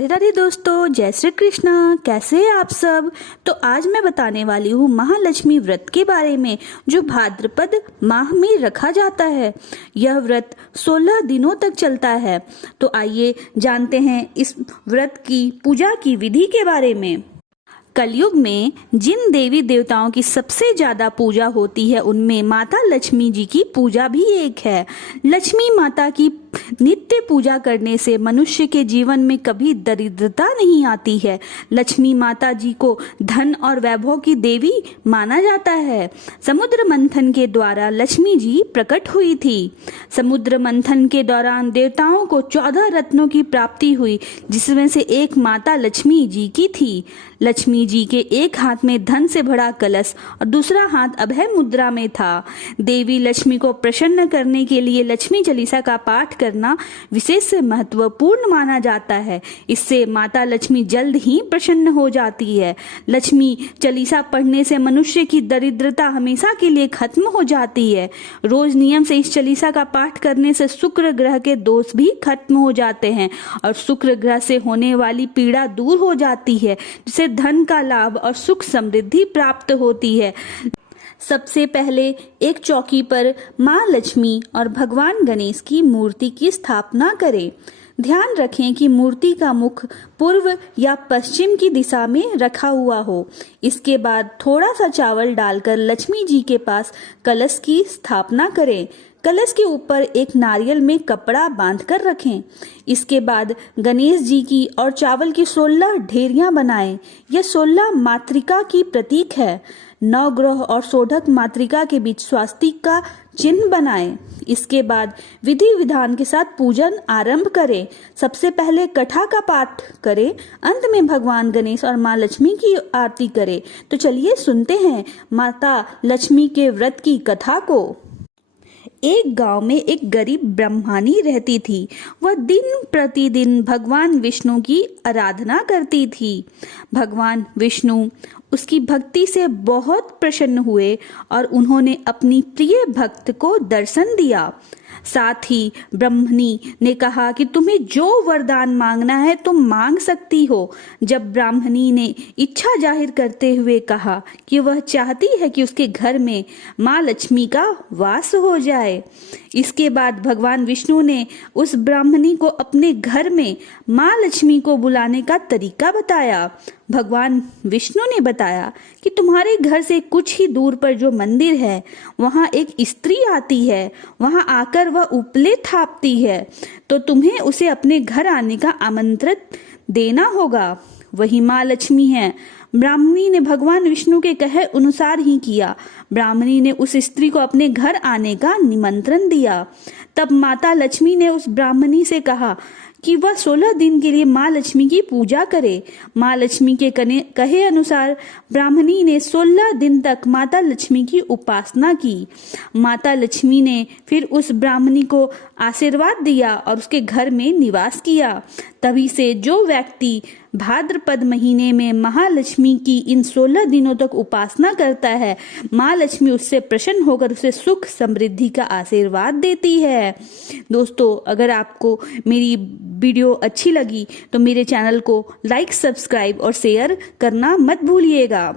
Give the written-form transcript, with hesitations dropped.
राधे राधे दोस्तों, जय श्री कृष्णा। कैसे हैं आप सब। तो आज मैं बताने वाली हूँ महालक्ष्मी व्रत के बारे में, जो भाद्रपद माह में रखा जाता है। यह व्रत 16 दिनों तक चलता है। तो आइए जानते हैं इस व्रत की पूजा की विधि के बारे में। कलयुग में जिन देवी देवताओं की सबसे ज्यादा पूजा होती है, उनमें माता लक्ष्मी जी की पूजा भी एक है। लक्ष्मी माता की नित्य पूजा करने से मनुष्य के जीवन में कभी दरिद्रता नहीं आती है। लक्ष्मी माता जी को धन और वैभव की देवी माना जाता है। समुद्र मंथन के द्वारा लक्ष्मी जी प्रकट हुई थी। समुद्र मंथन के दौरान देवताओं को 14 रत्नों की प्राप्ति हुई, जिसमें से एक माता लक्ष्मी जी की थी। लक्ष्मी जी के एक हाथ में धन से भरा कलश और दूसरा हाथ अभय मुद्रा में था। देवी लक्ष्मी को प्रसन्न करने के लिए लक्ष्मी चालीसा का पाठ करना विशेष महत्वपूर्ण माना जाता है। इससे माता लक्ष्मी जल्द ही प्रसन्न हो जाती है। लक्ष्मी चालीसा पढ़ने से मनुष्य की दरिद्रता हमेशा के लिए खत्म हो जाती है। रोज नियम से इस चालीसा का पाठ करने से शुक्र ग्रह के दोष भी खत्म हो जाते हैं और शुक्र ग्रह से होने वाली पीड़ा दूर हो जाती है, जिससे धन का लाभ और सुख समृद्धि प्राप्त होती है। सबसे पहले एक चौकी पर माँ लक्ष्मी और भगवान गणेश की मूर्ति की स्थापना करें। ध्यान रखें कि मूर्ति का मुख पूर्व या पश्चिम की दिशा में रखा हुआ हो। इसके बाद थोड़ा सा चावल डालकर लक्ष्मी जी के पास कलश की स्थापना करें। कलश के ऊपर एक नारियल में कपड़ा बांधकर रखें। इसके बाद गणेश जी की और चावल की 16 ढेरियां बनाएं। यह 16 मातृका की प्रतीक है। नवग्रह और शोधक मातृका के बीच स्वास्तिक का चिन्ह बनाएं। इसके बाद विधि विधान के साथ पूजन आरंभ करें। सबसे पहले कथा का पाठ करें, अंत में भगवान गणेश और माँ लक्ष्मी की आरती करें। तो चलिए सुनते हैं माता लक्ष्मी के व्रत की कथा को। एक गांव में एक गरीब ब्राह्मणी रहती थी। वह दिन प्रतिदिन भगवान विष्णु की आराधना करती थी। भगवान विष्णु उसकी भक्ति से बहुत प्रसन्न हुए और उन्होंने अपनी प्रिय भक्त को दर्शन दिया। साथ ही ब्राह्मणी ने कहा कि तुम्हें जो वरदान मांगना है तुम मांग सकती हो। जब ब्राह्मणी ने इच्छा जाहिर करते हुए कहा कि वह चाहती है कि उसके घर में माँ लक्ष्मी का वास हो जाए, इसके बाद भगवान विष्णु ने उस ब्राह्मणी को अपने घर में माँ लक्ष्मी को बुलाने का तरीका बताया। भगवान विष्णु ने बताया कि तुम्हारे घर से कुछ ही दूर पर जो मंदिर है, वहाँ एक स्त्री आती है। वहाँ आकर वह उपले थापती है, तो तुम्हें उसे अपने घर आने का आमंत्रण देना होगा। वही माँ लक्ष्मी है। ब्राह्मणी ने भगवान विष्णु के कहे अनुसार ही किया। ब्राह्मणी ने उस स्त्री को अपने घर आने का निमंत्रण दिया। तब माता लक्ष्मी ने उस ब्राह्मणी से कहा कि वह 16 दिन के लिए माँ लक्ष्मी की पूजा करे। माँ लक्ष्मी के कहे अनुसार ब्राह्मणी ने 16 दिन तक माता लक्ष्मी की उपासना की। माता लक्ष्मी ने फिर उस ब्राह्मणी को आशीर्वाद दिया और उसके घर में निवास किया। तभी से जो व्यक्ति भाद्रपद महीने में महालक्ष्मी की इन 16 दिनों तक उपासना करता है, माँ लक्ष्मी उससे प्रसन्न होकर उसे सुख समृद्धि का आशीर्वाद देती है। दोस्तों, अगर आपको मेरी वीडियो अच्छी लगी तो मेरे चैनल को लाइक, सब्सक्राइब और शेयर करना मत भूलिएगा।